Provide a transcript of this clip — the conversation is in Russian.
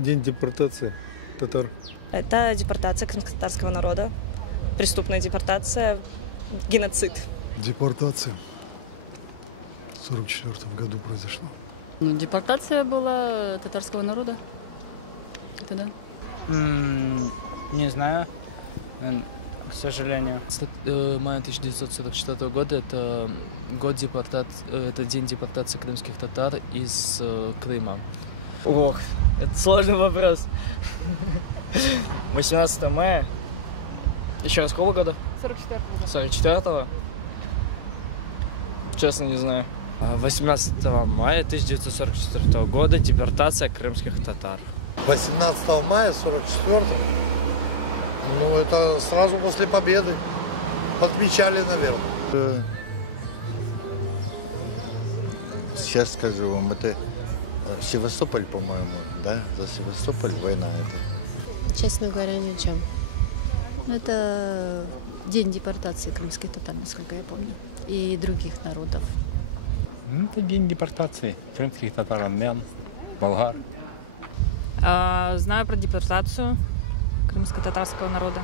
День депортации татар. Это депортация крымско-татарского народа, преступная депортация, геноцид. Депортация в 1944 году произошла. Ну, депортация была татарского народа. Это да. Не знаю, к сожалению. Мая 1944 года это это день депортации крымских татар из Крыма. Ох, это сложный вопрос. 18 мая. Еще раз, какого года? 44-го. Честно, не знаю. 18 мая 1944 года депортация крымских татар. 18 мая 44-го, ну это сразу после победы. Отмечали, наверное. Сейчас скажу вам, это Севастополь, по-моему, да? За Севастополь война это. Честно говоря, ни о чем. Это день депортации крымских татар, насколько я помню, и других народов. Это день депортации крымских татар, армян, болгар. Знаю про депортацию крымско-татарского народа.